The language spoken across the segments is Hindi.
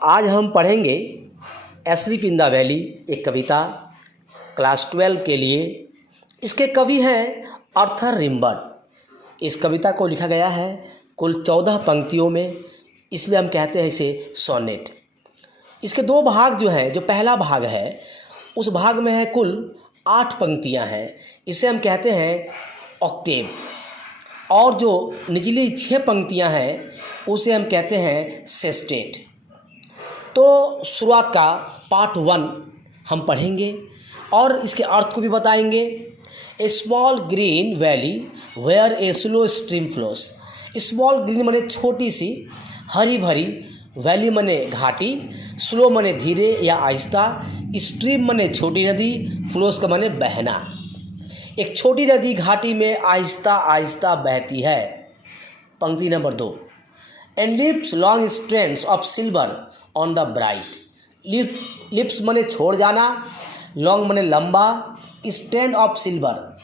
आज हम पढ़ेंगे एस्लीप इन द वैली, एक कविता क्लास 12 के लिए। इसके कवि हैं आर्थर रिम्बर्ट। इस कविता को लिखा गया है कुल 14 पंक्तियों में, इसलिए हम कहते हैं इसे सोनेट। इसके दो भाग जो हैं, जो पहला भाग है उस भाग में है कुल 8 पंक्तियां हैं, इसे हम कहते हैं ऑक्टेव। और जो निचली 6 पंक्तियां हैं उसे हम कहते हैं सेस्टेट। तो शुरुआत का पार्ट 1 हम पढ़ेंगे और इसके अर्थ को भी बताएंगे। A small green valley where a slow stream flows. Small green मने छोटी सी हरी भरी, वैली मने घाटी, स्लो मने धीरे या आहिस्ता, स्ट्रीम मने छोटी नदी, फ्लोस का मने बहना। एक छोटी नदी घाटी में आहिस्ता आहिस्ता बहती है। पंक्ति number 2, and lips long strands of silver on the bright. Lips मने छोड़ जाना, लॉन्ग मने लंबा, स्ट्रैंड ऑफ सिल्वर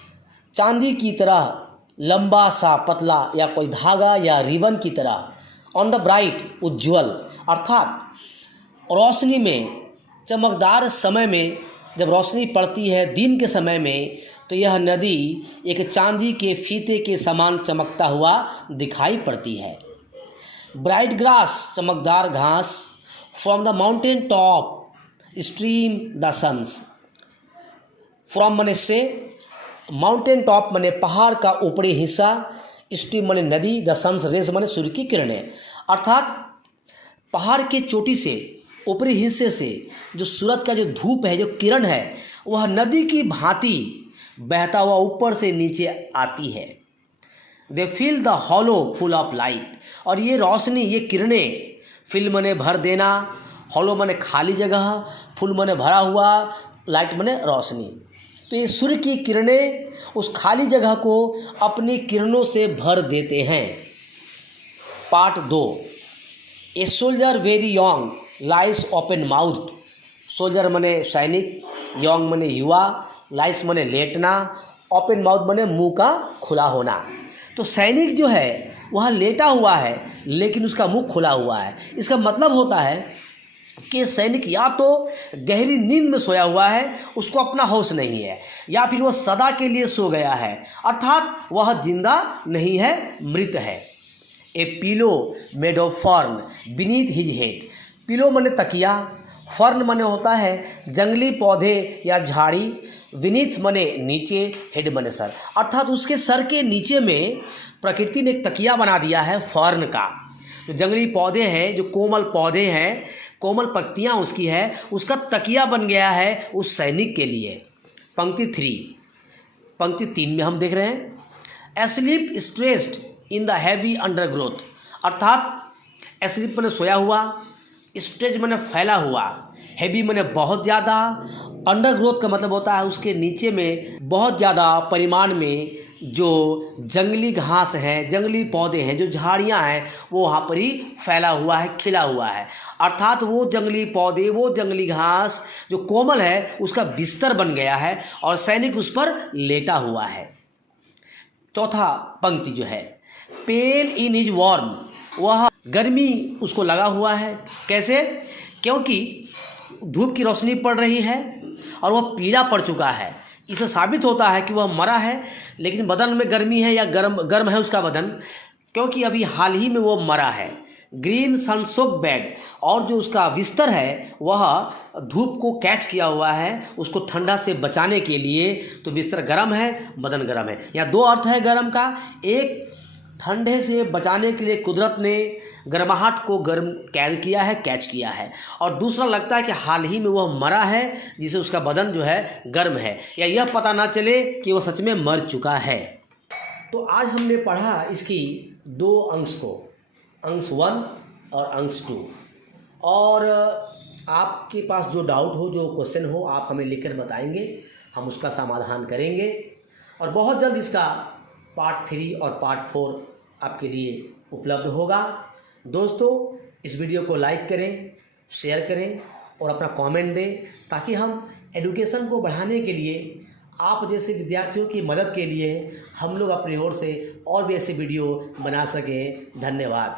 चांदी की तरह लंबा सा पतला या कोई धागा या रिबन की तरह, ऑन द ब्राइट उज्ज्वल, अर्थात रोशनी में, चमकदार समय में जब रोशनी पड़ती है दिन के समय में, तो यह नदी एक चांदी के फीते के समान चमकता हुआ दिखाई पड़ती है। ब्राइट ग्रास चमकदार घास, from the mountain top stream the suns. From मने से, माउंटेन टॉप मने पहाड़ का ऊपरी हिस्सा, स्ट्रीम मने नदी, द सन्स रेज मने सूर्य की किरणें। अर्थात पहाड़ के चोटी से, ऊपरी हिस्से से जो सूरज का जो धूप है, जो किरण है, वह नदी की भांति बहता हुआ ऊपर से नीचे आती है। They feel the hollow full of light. और ये रोशनी, ये किरणें, फिल मने भर देना, हॉलो मने खाली जगह, फुल मने भरा हुआ, लाइट मने रोशनी। तो ये सूर्य की किरणें उस खाली जगह को अपनी किरणों से भर देते हैं। Part 2, a soldier very young lies open mouth. Soldier मने सैनिक, यंग मने युवा, लाइस मने लेटना, ओपन माउथ मने मुंह का खुला होना। तो सैनिक जो है वह लेटा हुआ है लेकिन उसका मुंह खुला हुआ है। इसका मतलब होता है कि सैनिक या तो गहरी नींद में सोया हुआ है, उसको अपना होश नहीं है, या फिर वह सदा के लिए सो गया है, अर्थात वह जिंदा नहीं है, मृत है। A pillow made of fern beneath his head. Pillow मने तकिया, फर्न मने होता है जंगली पौधे या झाड़ी, विनीथ मने नीचे, हेड मने सर, अर्थात उसके सर के नीचे में प्रकृति ने एक तकिया बना दिया है फर्न का। जो जंगली पौधे हैं, जो कोमल पौधे हैं, कोमल पत्तियां उसकी है, उसका तकिया बन गया है उस सैनिक के लिए। पंक्ति 3 में हम देख रहे हैं, asleep stressed in the heavy undergrowth. अर्थात एस्लीप मने सोया हुआ, स्ट्रेच मने फैला हुआ, हैवी मने बहुत ज़्यादा, अंडरग्रोथ का मतलब होता है उसके नीचे में बहुत ज़्यादा परिमाण में जो जंगली घास है, जंगली पौधे हैं, जो झाड़ियां हैं, वो वहाँ पर ही फैला हुआ है, खिला हुआ है। अर्थात वो जंगली पौधे, वो जंगली घास जो कोमल है, उसका बिस्तर बन गया है और सैनिक उस पर लेटा हुआ है। चौथा पंक्ति जो है, पेल इन इज वार्म, वह गर्मी उसको लगा हुआ है। कैसे? क्योंकि धूप की रोशनी पड़ रही है और वह पीला पड़ चुका है। इससे साबित होता है कि वह मरा है, लेकिन बदन में गर्मी है या गर्म है उसका बदन, क्योंकि अभी हाल ही में वो मरा है। ग्रीन सनसोक बेड, और जो उसका बिस्तर है वह धूप को कैच किया हुआ है उसको ठंडा से बचाने के लिए। तो बिस्तर गर्म है, बदन गर्म है। यहाँ 2 अर्थ है गर्म का। एक, ठंडे से बचाने के लिए कुदरत ने गर्माहट को गर्म कैच किया है, और दूसरा लगता है कि हाल ही में वह मरा है, जिसे उसका बदन जो है गर्म है, या यह पता ना चले कि वह सच में मर चुका है। तो आज हमने पढ़ा इसकी 2 अंश को, अंश 1 और अंश 2। और आपके पास जो डाउट हो, जो क्वेश्चन हो, आप हमें लिखकर बताएंगे, हम उसका समाधान करेंगे। और बहुत जल्द इसका पार्ट 3 और पार्ट 4 आपके लिए उपलब्ध होगा। दोस्तों, इस वीडियो को लाइक करें, शेयर करें और अपना कमेंट दें, ताकि हम एजुकेशन को बढ़ाने के लिए, आप जैसे विद्यार्थियों की मदद के लिए हम लोग अपनी ओर से और भी ऐसे वीडियो बना सकें। धन्यवाद।